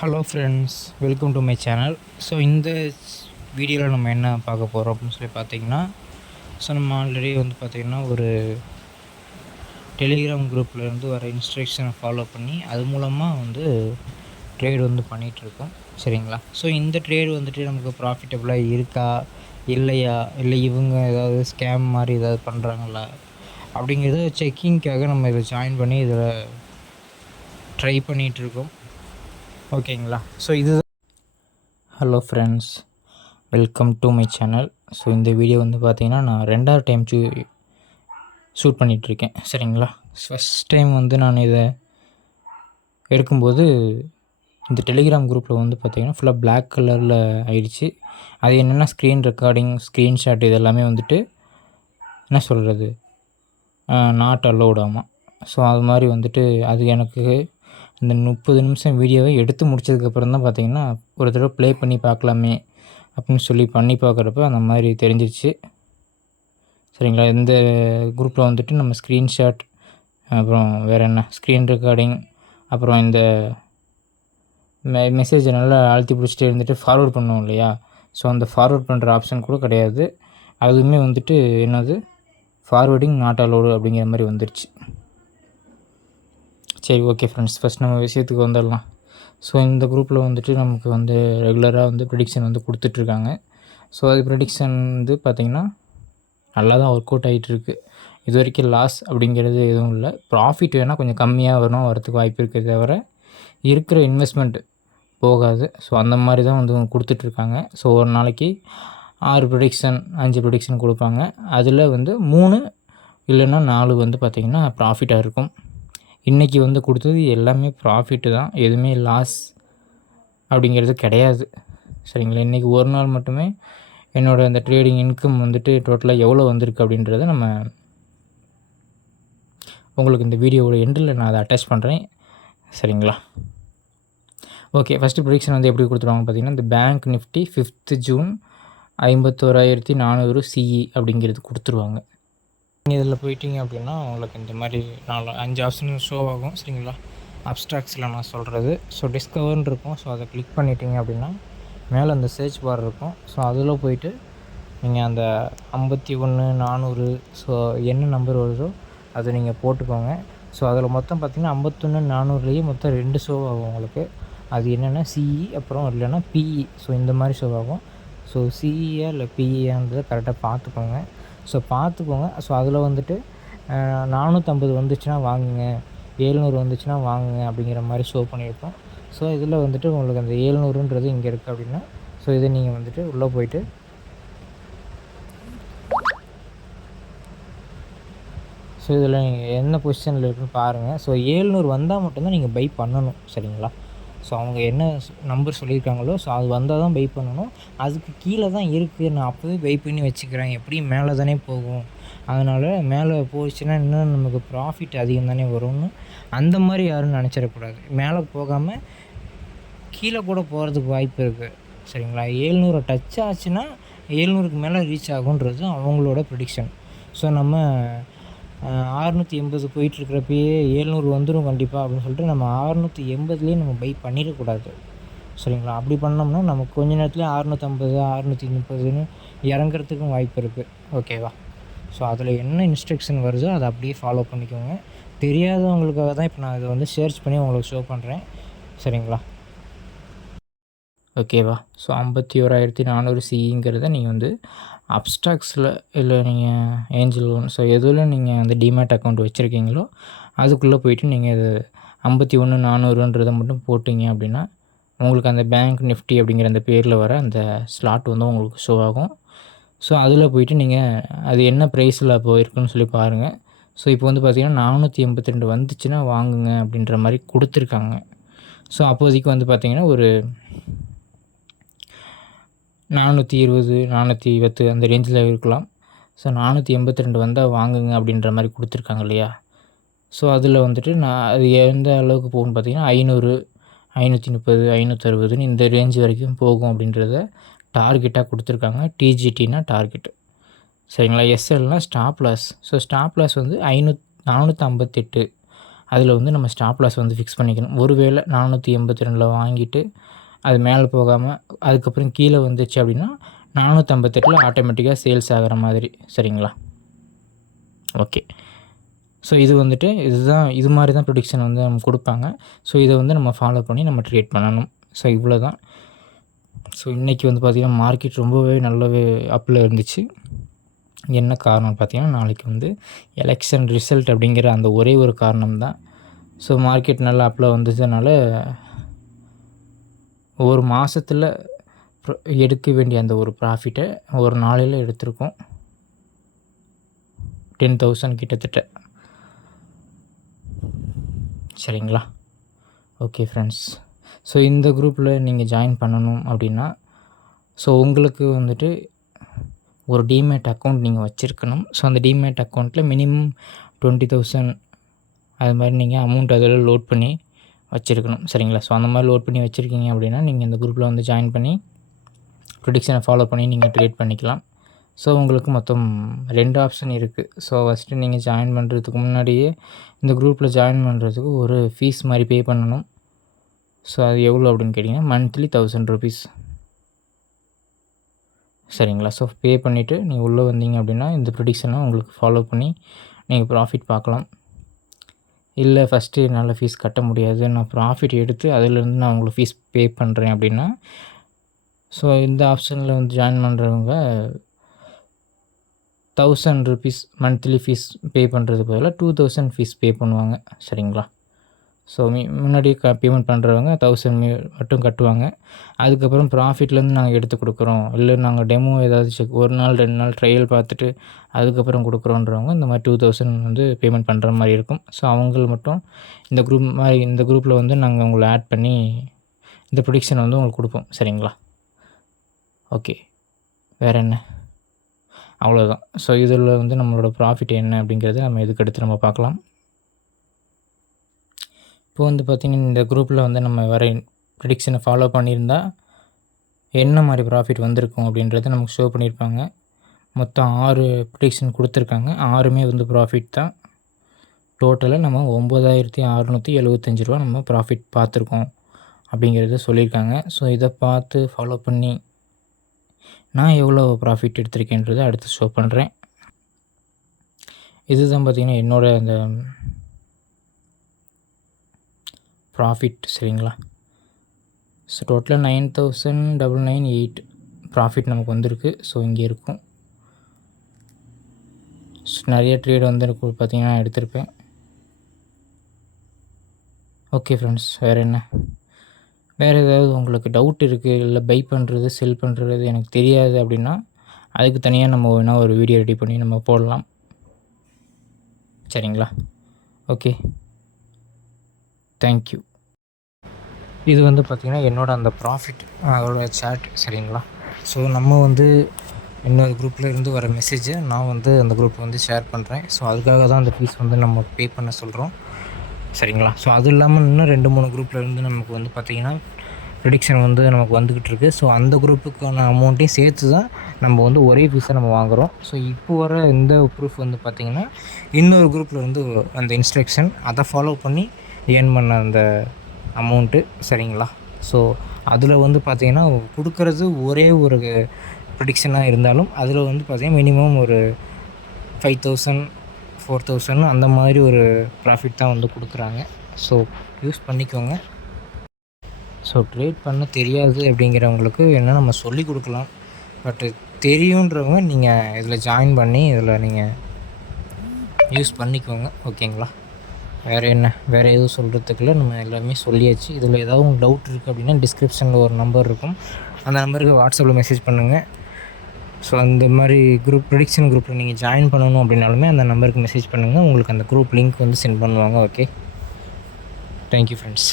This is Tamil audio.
Hello friends, welcome to my channel. So இந்த வீடியோவில் நம்ம என்ன பார்க்க போகிறோம் அப்படின்னு சொல்லி பார்த்தீங்கன்னா, நம்ம ஆல்ரெடி பார்த்திங்கன்னா ஒரு டெலிகிராம் குரூப்லேருந்து வர இன்ஸ்ட்ரக்ஷனை ஃபாலோ பண்ணி அது மூலமாக ட்ரேட் பண்ணிகிட்ருக்கோம். சரிங்களா? ஸோ இந்த ட்ரேடு நமக்கு ப்ராஃபிட்டபுளாக இருக்கா இல்லையா, இல்லை இவங்க ஏதாவது ஸ்கேம் மாதிரி ஏதாவது பண்ணுறாங்களா அப்படிங்கிறத செக்கிங்க்காக நம்ம இதை ஜாயின் பண்ணி இதில் ட்ரை பண்ணிகிட்ருக்கோம். ஓகேங்களா? So hello friends, welcome to my channel. So இந்த வீடியோ பார்த்திங்கன்னா நான் 2வது டைம் ஷூட் பண்ணிகிட்ருக்கேன். சரிங்களா? ஃபஸ்ட் டைம் நான் இதை எடுக்கும்போது இந்த டெலிகிராம் குரூப்பில் பார்த்திங்கன்னா ஃபுல்லாக பிளாக் கலரில் ஆயிடுச்சு. அது என்னென்னா ஸ்க்ரீன் ரெக்கார்டிங், ஸ்க்ரீன்ஷாட் இதெல்லாமே என்ன சொல்கிறது, நாட் அலோடாமா. ஸோ அது மாதிரி அது எனக்கு இந்த 30 நிமிஷம் வீடியோவை எடுத்து முடித்ததுக்கப்புறம் தான் பார்த்திங்கன்னா ஒரு தடவை ப்ளே பண்ணி பார்க்கலாமே அப்படின்னு சொல்லி பண்ணி பார்க்குறப்ப அந்த மாதிரி தெரிஞ்சிச்சு. சரிங்களா? இந்த குரூப்பில் நம்ம ஸ்க்ரீன்ஷாட், அப்புறம் வேறு என்ன ஸ்க்ரீன் ரெக்கார்டிங், அப்புறம் இந்த மெசேஜை நல்லா அழுத்தி பிடிச்சிட்டு ஃபார்வர்ட் பண்ணுவோம் இல்லையா? ஸோ அந்த ஃபார்வர்ட் பண்ணுற ஆப்ஷன் கூட கிடையாது. அதுவுமே என்னது ஃபார்வர்டிங் நாட் அலோடு அப்படிங்கிற மாதிரி வந்துடுச்சு. சரி, ஓகே ஃப்ரெண்ட்ஸ், ஃபஸ்ட் நம்ம விஷயத்துக்கு வந்துடலாம். ஸோ இந்த குரூப்பில் நமக்கு ரெகுலராக ப்ரெடிக்ஷன் கொடுத்துட்ருக்காங்க. ஸோ அது ப்ரெடிக்ஷன் பார்த்திங்கன்னா நல்லா தான் ஒர்க் அவுட் ஆகிட்டுருக்கு. இது வரைக்கும் லாஸ் அப்படிங்கிறது எதுவும் இல்லை. ப்ராஃபிட் வேணால் கொஞ்சம் கம்மியாக வரத்துக்கு வாய்ப்பு இருக்கிறத தவிர இருக்கிற இன்வெஸ்ட்மெண்ட் போகாது. ஸோ அந்த மாதிரி தான் கொடுத்துட்ருக்காங்க. ஸோ ஒரு நாளைக்கு 6 ப்ரெடிக்ஷன் 5 ப்ரெடிக்ஷன் கொடுப்பாங்க. அதில் 3 இல்லைன்னா 4 பார்த்திங்கன்னா ப்ராஃபிட்டாக இருக்கும். இன்றைக்கி கொடுத்தது எல்லாமே ப்ராஃபிட்டு தான், எதுவுமே லாஸ் அப்படிங்கிறது கிடையாது. சரிங்களா? இன்றைக்கி ஒரு நாள் மட்டுமே என்னோடய அந்த ட்ரேடிங் இன்கம் டோட்டலாக எவ்வளோ வந்திருக்கு அப்படின்றத நம்ம உங்களுக்கு இந்த வீடியோவோட எண்டில் நான் அதை அட்டாச் பண்ணுறேன். சரிங்களா? ஓகே, ஃபஸ்ட்டு ப்ரெடிக்ஷன் எப்படி கொடுத்துருவாங்க பார்த்திங்கன்னா, இந்த bank Nifty 5th June 51,400 CE அப்படிங்கிறது கொடுத்துருவாங்க. நீங்கள் இதில் போயிட்டீங்க அப்படின்னா உங்களுக்கு இந்த மாதிரி 5 ஆப்ஷன் ஷோ ஆகும். சரிங்களா? அப்ஸ்ட்ராக்ஸில் நான் சொல்கிறது. ஸோ டிஸ்கவர்னு இருக்கும். ஸோ அதை கிளிக் பண்ணிட்டீங்க அப்படின்னா மேலே அந்த சர்ச் பார் இருக்கும். ஸோ அதில் போயிட்டு நீங்கள் அந்த 51,400 ஸோ என்ன நம்பர் வருதோ அதை நீங்கள் போட்டுக்கோங்க. ஸோ அதில் மொத்தம் பார்த்திங்கன்னா 51,400லேயே மொத்தம் 2 ஷோ ஆகும் உங்களுக்கு. அது என்னென்னா CE அப்புறம் இல்லைன்னா PE. ஸோ இந்த மாதிரி ஷோ ஆகும். ஸோ CEயா இல்லை PEன்றதை கரெக்டாக பார்த்துக்கோங்க. ஸோ பார்த்துக்கோங்க. ஸோ அதில் 450 வந்துச்சுன்னா வாங்குங்க, 700 வந்துச்சுன்னா வாங்குங்க அப்படிங்கிற மாதிரி ஷோ பண்ணியிருக்கோம். ஸோ இதில் உங்களுக்கு அந்த 700ன்றது இங்கே இருக்குது அப்படின்னா, ஸோ இதை நீங்கள் உள்ளே போயிட்டு ஸோ இதில் நீங்கள் என்ன பொசிஷனில் இருக்குன்னு பாருங்கள். ஸோ 700 வந்தால் மட்டும்தான் நீங்கள் பை பண்ணணும். சரிங்களா? ஸோ அவங்க என்ன நம்பர் சொல்லியிருக்காங்களோ ஸோ அது வந்தால் தான் பை பண்ணணும். அதுக்கு கீழே தான் இருக்குது, நான் அப்போவே பை பண்ணி வச்சுக்கிறேன், எப்படியும் மேலே தானே போகும், அதனால் மேலே போச்சுன்னா இன்னும் நமக்கு ப்ராஃபிட் அதிகம் தானே வரும்னு அந்த மாதிரி யாரும் நினச்சிடக்கூடாது. மேலே போகாமல் கீழே கூட போகிறதுக்கு வாய்ப்பு இருக்குது. சரிங்களா? 700 டச் ஆச்சுன்னா 700க்கு மேலே ரீச் ஆகுன்றது அவங்களோட ப்ரெடிக்ஷன். ஸோ நம்ம 680 போயிட்டுருக்கிறப்பயே 700 வந்துடும் கண்டிப்பாக அப்படின்னு சொல்லிட்டு நம்ம 680லேயே நம்ம பை பண்ணிடக்கூடாது. சரிங்களா? அப்படி பண்ணோம்னா நமக்கு கொஞ்ச நேரத்துலேயே 650 630ன்னு இறங்குறதுக்கும் வாய்ப்பு இருக்குது. ஓகேவா? ஸோ அதில் என்ன இன்ஸ்ட்ரக்ஷன் வருதோ அதை அப்படியே ஃபாலோ பண்ணிக்கோங்க. தெரியாதவங்களுக்காக தான் இப்போ நான் இதை சர்ச் பண்ணி உங்களுக்கு ஷோ பண்ணுறேன். சரிங்களா? ஓகேவா? ஸோ 51,400 CEங்கிறத நீங்கள் அப்ஸ்ட்ராக்ஸில் இல்லை நீங்கள் ஏஞ்சல் லோன், ஸோ எதில் நீங்கள் டிமேட் அக்கௌண்ட் வச்சுருக்கீங்களோ அதுக்குள்ளே போயிட்டு நீங்கள் இது 51,400ன்றதை மட்டும் போட்டிங்க அப்படின்னா உங்களுக்கு அந்த பேங்க் நிஃப்டி அப்படிங்கிற அந்த பேரில் வர அந்த ஸ்லாட் உங்களுக்கு ஷோ ஆகும். ஸோ அதில் போயிட்டு நீங்கள் அது என்ன ப்ரைஸில் போயிருக்குன்னு சொல்லி பாருங்கள். ஸோ இப்போ பார்த்திங்கன்னா 482 வந்துச்சுன்னா வாங்குங்க அப்படின்ற மாதிரி கொடுத்துருக்காங்க. ஸோ அப்போதைக்கு பார்த்திங்கன்னா ஒரு 420 410 அந்த ரேஞ்சில் இருக்கலாம். ஸோ 482 வந்தால் வாங்குங்க அப்படின்ற மாதிரி கொடுத்துருக்காங்க இல்லையா? ஸோ அதில் நான் அது எந்த அளவுக்கு போகும்னு பார்த்திங்கன்னா 500 530 560ன்னு இந்த ரேஞ்ச் வரைக்கும் போகும் அப்படின்றத டார்கெட்டாக கொடுத்துருக்காங்க. TGTனா டார்கெட்டு. சரிங்களா? SLனா stop loss. So stop loss 458 அதில் வந்து நம்ம ஸ்டாப் லாஸ் வந்து ஃபிக்ஸ் பண்ணிக்கணும். ஒருவேளை 482ல் வாங்கிட்டு அது மேலே போகாமல் அதுக்கப்புறம் கீழே வந்துச்சு அப்படின்னா 458ல் ஆட்டோமேட்டிக்காக சேல்ஸ் ஆகிற மாதிரி. சரிங்களா? ஓகே. ஸோ இது வந்துட்டு இது மாதிரி தான் ப்ரெடிக்ஷன் வந்து நம்ம கொடுப்பாங்க. ஸோ இதை வந்து நம்ம ஃபாலோ பண்ணி நம்ம ட்ரேட் பண்ணணும். ஸோ இவ்வளோ தான். ஸோ இன்றைக்கி வந்து பார்த்திங்கன்னா மார்க்கெட் ரொம்பவே நல்லாவே அப்பில் இருந்துச்சு. என்ன காரணம்னு பார்த்திங்கன்னா நாளைக்கு வந்து எலெக்ஷன் ரிசல்ட் அப்படிங்கிற அந்த ஒரே ஒரு காரணம் தான். ஸோ மார்க்கெட் நல்லா அப்பில் வந்ததுனால ஒரு மாதத்தில் எடுக்க வேண்டிய அந்த ஒரு ப்ராஃபிட்டை ஒரு நாளையில் எடுத்திருக்கோம். 10,000 கிட்டத்தட்ட. சரிங்களா? Okay friends. ஸோ இந்த குரூப்பில் நீங்கள் ஜாயின் பண்ணணும் அப்படின்னா ஸோ உங்களுக்கு வந்துட்டு ஒரு டிமேட் அக்கௌண்ட் நீங்கள் வச்சுருக்கணும். ஸோ அந்த டிமேட் அக்கௌண்ட்டில் மினிமம் 20,000 அது மாதிரி நீங்கள் அமௌண்ட் அதில் லோட் பண்ணி வச்சுருக்கணும். சரிங்களா? ஸோ அந்த மாதிரி லோட் பண்ணி வச்சுருக்கீங்க அப்படின்னா நீங்கள் இந்த குரூப்பில் வந்து ஜாயின் பண்ணி ப்ரெடிக்ஷனை ஃபாலோ பண்ணி நீங்கள் ட்ரேட் பண்ணிக்கலாம். ஸோ உங்களுக்கு மொத்தம் 2 ஆப்ஷன் இருக்குது. ஸோ ஃபஸ்ட்டு நீங்கள் ஜாயின் பண்ணுறதுக்கு முன்னாடியே இந்த குரூப்பில் ஜாயின் பண்ணுறதுக்கு ஒரு ஃபீஸ் மாதிரி பே பண்ணணும். ஸோ அது எவ்வளோ அப்படின்னு கேட்டிங்கன்னா மந்த்லி 1000 rupees. சரிங்களா? ஸோ பே பண்ணிவிட்டு நீங்கள் உள்ளே வந்தீங்க அப்படின்னா இந்த ப்ரெடிக்ஷனை உங்களுக்கு ஃபாலோ பண்ணி நீங்கள் ப்ராஃபிட் பார்க்கலாம். இல்லை ஃபஸ்ட்டு என்னால் ஃபீஸ் கட்ட முடியாது, நான் ப்ராஃபிட் எடுத்து அதிலேருந்து நான் உங்களுக்கு ஃபீஸ் பே பண்ணுறேன் அப்படின்னா ஸோ இந்த ஆப்ஷனில் வந்து ஜாயின் பண்ணுறவங்க 1000 rupees மந்த்லி ஃபீஸ் பே பண்ணுறது பதிலாக 2000 ஃபீஸ் பே பண்ணுவாங்க. சரிங்களா? ஸோ முன்னாடி பேமெண்ட் பண்ணுறவங்க 1000 மட்டும் கட்டுவாங்க. அதுக்கப்புறம் ப்ராஃபிட்லேருந்து நாங்கள் எடுத்து கொடுக்குறோம், இல்லை நாங்கள் டெமோ ஏதாவது செக் 1 நாள் 2 நாள் ட்ரையல் பார்த்துட்டு அதுக்கப்புறம் கொடுக்குறோன்றவங்க இந்த மாதிரி 2000 வந்து பேமெண்ட் பண்ணுற மாதிரி இருக்கும். ஸோ அவங்க மட்டும் இந்த குரூப்பில் வந்து நாங்கள் உங்களை ஆட் பண்ணி இந்த ப்ரெடிக்ஷன் வந்து உங்களுக்கு கொடுப்போம். சரிங்களா? ஓகே. வேறு என்ன? அவ்வளோதான். ஸோ இதில் வந்து நம்மளோட ப்ராஃபிட் என்ன அப்படிங்கிறத நம்ம இதுக்கடுத்து நம்ம பார்க்கலாம். இப்போ வந்து பார்த்திங்கன்னா இந்த குரூப்பில் வந்து நம்ம வர ப்ரெடிக்ஷனை ஃபாலோ பண்ணியிருந்தால் என்ன மாதிரி ப்ராஃபிட் வந்திருக்கும் அப்படின்றத நமக்கு ஷோ பண்ணியிருப்பாங்க. மொத்தம் 6 ப்ரெடிக்ஷன் கொடுத்துருக்காங்க. 6மே வந்து ப்ராஃபிட் தான். டோட்டலாக நம்ம 9675 ரூபா நம்ம ப்ராஃபிட் பார்த்துருக்கோம் அப்படிங்கிறத சொல்லியிருக்காங்க. ஸோ இதை பார்த்து ஃபாலோ பண்ணி நான் எவ்வளோ ப்ராஃபிட் எடுத்திருக்கேன்றதை அடுத்து ஷோ பண்ணுறேன். இதுதான் பார்த்திங்கன்னா என்னோடய அந்த ப்ராஃபிட். சரிங்களா? ஸோ டோட்டலாக 9,998 ப்ராஃபிட் நமக்கு வந்திருக்கு. ஸோ இங்கே இருக்கும். ஸோ நிறைய ட்ரேட் வந்து பார்த்திங்கன்னா எடுத்திருப்பேன். Okay friends. வேறு என்ன? வேறு ஏதாவது உங்களுக்கு டவுட் இருக்குது, இல்லை பை பண்ணுறது செல் பண்ணுறது எனக்கு தெரியாது அப்படின்னா அதுக்கு தனியாக நம்ம வேணால் ஒரு வீடியோ ரெடி பண்ணி நம்ம போடலாம். சரிங்களா? Okay, thank you. இது வந்து பார்த்திங்கன்னா என்னோட அந்த ப்ராஃபிட் அதோட சேட். சரிங்களா? ஸோ நம்ம வந்து இன்னொரு குரூப்பில் இருந்து வர மெசேஜை நான் வந்து அந்த குரூப்பை வந்து ஷேர் பண்ணுறேன். ஸோ அதுக்காக தான் அந்த ஃபீஸ் வந்து நம்ம பே பண்ண சொல்கிறோம். சரிங்களா? ஸோ அது இல்லாமல் இன்னும் 2-3 குரூப்பில் இருந்து நமக்கு வந்து பார்த்திங்கன்னா ப்ரெடிக்ஷன் வந்து நமக்கு வந்துக்கிட்டு இருக்குது. ஸோ அந்த குரூப்புக்கான அமௌண்ட்டையும் சேர்த்து தான் நம்ம வந்து ஒரே ஃபீஸை நம்ம வாங்குகிறோம். ஸோ இப்போ வர இந்த ப்ரூஃப் வந்து பார்த்திங்கன்னா இன்னொரு குரூப்பில் வந்து அந்த இன்ஸ்ட்ரக்ஷன் அதை ஃபாலோ பண்ணி ஏர்ன் பண்ண அந்த அமௌண்ட்டு. சரிங்களா? ஸோ அதில் வந்து பார்த்திங்கன்னா கொடுக்குறது ஒரே ஒரு ப்ரெடிக்ஷனாக இருந்தாலும் அதில் வந்து பார்த்திங்கன்னா மினிமம் ஒரு 5,000 4,000 அந்த மாதிரி ஒரு ப்ராஃபிட் தான் வந்து கொடுக்குறாங்க. ஸோ யூஸ் பண்ணிக்கோங்க. ஸோ ட்ரேட் பண்ண தெரியாது அப்படிங்கிறவங்களுக்கு என்ன நம்ம சொல்லி கொடுக்கலாம். பட்டு தெரியுன்றவங்க நீங்கள் இதில் ஜாயின் பண்ணி இதில் நீங்கள் யூஸ் பண்ணிக்கோங்க. ஓகேங்களா? வேறு என்ன? வேறு எதுவும் சொல்கிறதுக்குள்ள நம்ம எல்லாமே சொல்லியாச்சு. இதில் ஏதாவது உங்களுக்கு டவுட் இருக்குது அப்படின்னா டிஸ்கிரிப்ஷனில் ஒரு நம்பர் இருக்கும். அந்த நம்பருக்கு வாட்ஸ்அப்பில் மெசேஜ் பண்ணுங்கள். ஸோ அந்த மாதிரி ப்ரெடிக்ஷன் குரூப்பில் நீங்கள் ஜாயின் பண்ணணும் அப்படின்னாலுமே அந்த நம்பருக்கு மெசேஜ் பண்ணுங்கள். உங்களுக்கு அந்த குரூப் லிங்க் வந்து சென்ட் பண்ணுவாங்க. Okay, thank you friends.